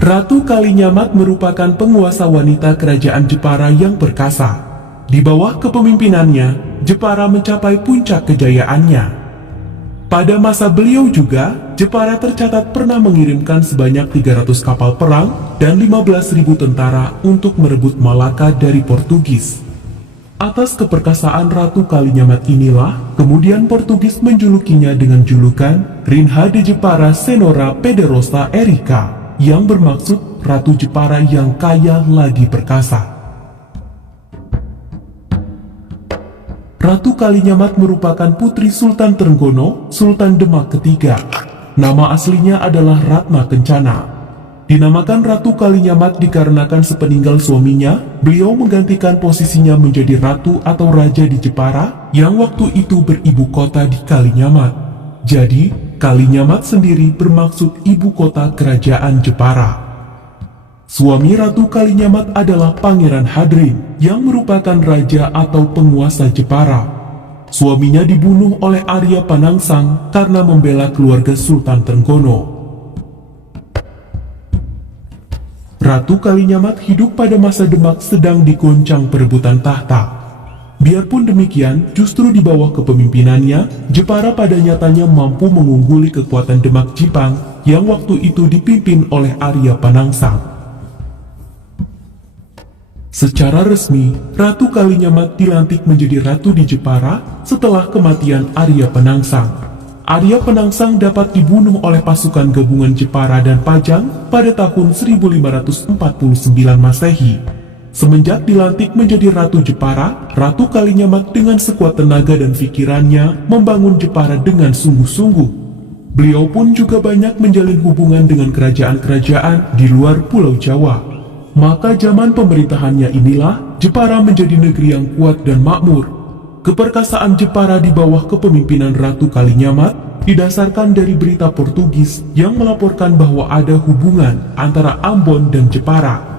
Ratu Kalinyamat merupakan penguasa wanita kerajaan Jepara yang perkasa. Di bawah kepemimpinannya, Jepara mencapai puncak kejayaannya. Pada masa beliau juga, Jepara tercatat pernah mengirimkan sebanyak 300 kapal perang dan 15.000 tentara untuk merebut Malaka dari Portugis. Atas keperkasaan Ratu Kalinyamat inilah, kemudian Portugis menjulukinya dengan julukan Rinha de Jepara Senhora Poderosa e Rica, yang bermaksud Ratu Jepara yang kaya lagi perkasa. Ratu Kalinyamat merupakan putri Sultan Trenggono, Sultan Demak ketiga. Nama aslinya adalah Ratna Kencana. Dinamakan Ratu Kalinyamat dikarenakan sepeninggal suaminya, beliau menggantikan posisinya menjadi ratu atau raja di Jepara, yang waktu itu beribu kota di Kalinyamat. Jadi, Kalinyamat sendiri bermaksud ibu kota kerajaan Jepara. Suami Ratu Kalinyamat adalah Pangeran Hadrin, yang merupakan raja atau penguasa Jepara. Suaminya dibunuh oleh Arya Panangsang karena membela keluarga Sultan Trenggono. Ratu Kalinyamat hidup pada masa Demak sedang digoncang perebutan tahta. Biarpun demikian, justru di bawah kepemimpinannya, Jepara pada nyatanya mampu mengungguli kekuatan Demak Jipang yang waktu itu dipimpin oleh Arya Panangsang. Secara resmi, Ratu Kalinyamat dilantik menjadi ratu di Jepara setelah kematian Arya Panangsang. Arya Panangsang dapat dibunuh oleh pasukan gabungan Jepara dan Pajang pada tahun 1549 Masehi. Semenjak dilantik menjadi Ratu Jepara, Ratu Kalinyamat dengan sekuat tenaga dan pikirannya membangun Jepara dengan sungguh-sungguh. Beliau pun juga banyak menjalin hubungan dengan kerajaan-kerajaan di luar Pulau Jawa. Maka zaman pemerintahannya inilah Jepara menjadi negeri yang kuat dan makmur. Keperkasaan Jepara di bawah kepemimpinan Ratu Kalinyamat didasarkan dari berita Portugis yang melaporkan bahwa ada hubungan antara Ambon dan Jepara.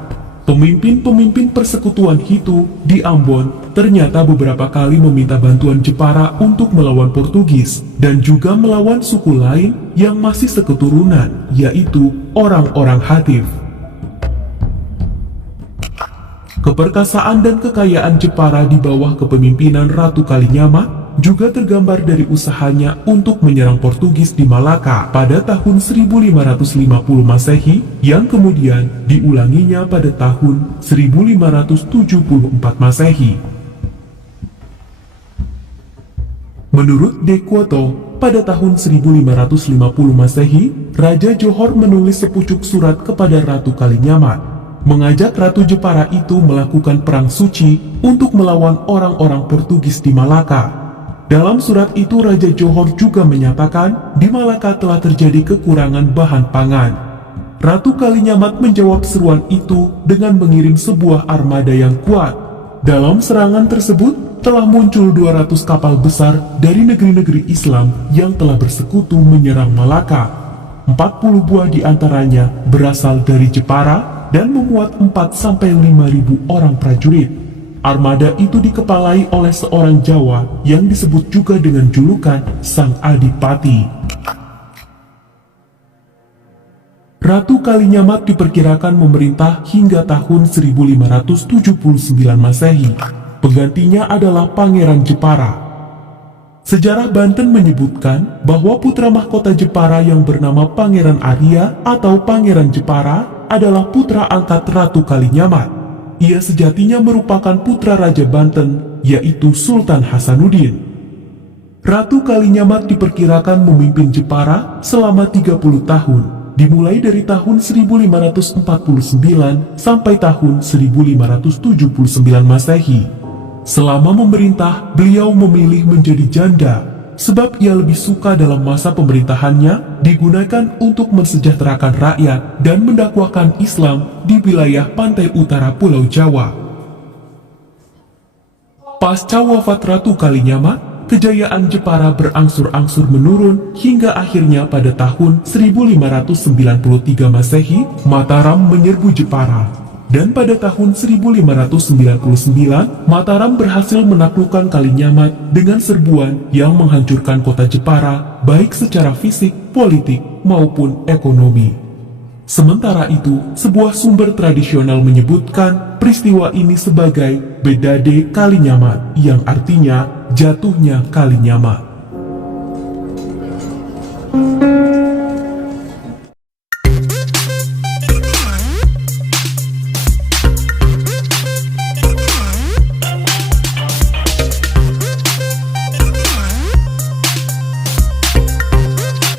Pemimpin-pemimpin persekutuan Hitu di Ambon ternyata beberapa kali meminta bantuan Jepara untuk melawan Portugis dan juga melawan suku lain yang masih seketurunan, yaitu orang-orang Hatif. Keperkasaan dan kekayaan Jepara di bawah kepemimpinan Ratu Kalinyamat juga tergambar dari usahanya untuk menyerang Portugis di Malaka pada tahun 1550 Masehi yang kemudian diulanginya pada tahun 1574 Masehi. Menurut De Quoto, pada tahun 1550 Masehi, Raja Johor menulis sepucuk surat kepada Ratu Kalinyamat, mengajak Ratu Jepara itu melakukan perang suci untuk melawan orang-orang Portugis di Malaka. Dalam surat itu Raja Johor juga menyatakan di Malaka telah terjadi kekurangan bahan pangan. Ratu Kalinyamat menjawab seruan itu dengan mengirim sebuah armada yang kuat. Dalam serangan tersebut telah muncul 200 kapal besar dari negeri-negeri Islam yang telah bersekutu menyerang Malaka. 40 buah di antaranya berasal dari Jepara dan memuat 4-5 ribu orang prajurit. Armada itu dikepalai oleh seorang Jawa yang disebut juga dengan julukan Sang Adipati. Ratu Kalinyamat diperkirakan memerintah hingga tahun 1579 Masehi. Penggantinya adalah Pangeran Jepara. Sejarah Banten menyebutkan bahwa putra mahkota Jepara yang bernama Pangeran Arya atau Pangeran Jepara adalah putra angkat Ratu Kalinyamat. Ia sejatinya merupakan putra Raja Banten, yaitu Sultan Hasanuddin. Ratu Kalinyamat diperkirakan memimpin Jepara selama 30 tahun, dimulai dari tahun 1549 sampai tahun 1579 Masehi. Selama memerintah, beliau memilih menjadi janda, sebab ia lebih suka dalam masa pemerintahannya digunakan untuk mensejahterakan rakyat dan mendakwahkan Islam di wilayah pantai utara Pulau Jawa. Pasca wafat Ratu Kalinyamat, kejayaan Jepara berangsur-angsur menurun hingga akhirnya pada tahun 1593 Masehi, Mataram menyerbu Jepara. Dan pada tahun 1599, Mataram berhasil menaklukkan Kalinyamat dengan serbuan yang menghancurkan kota Jepara, baik secara fisik, politik, maupun ekonomi. Sementara itu, sebuah sumber tradisional menyebutkan peristiwa ini sebagai Bedade Kalinyamat, yang artinya jatuhnya Kalinyamat.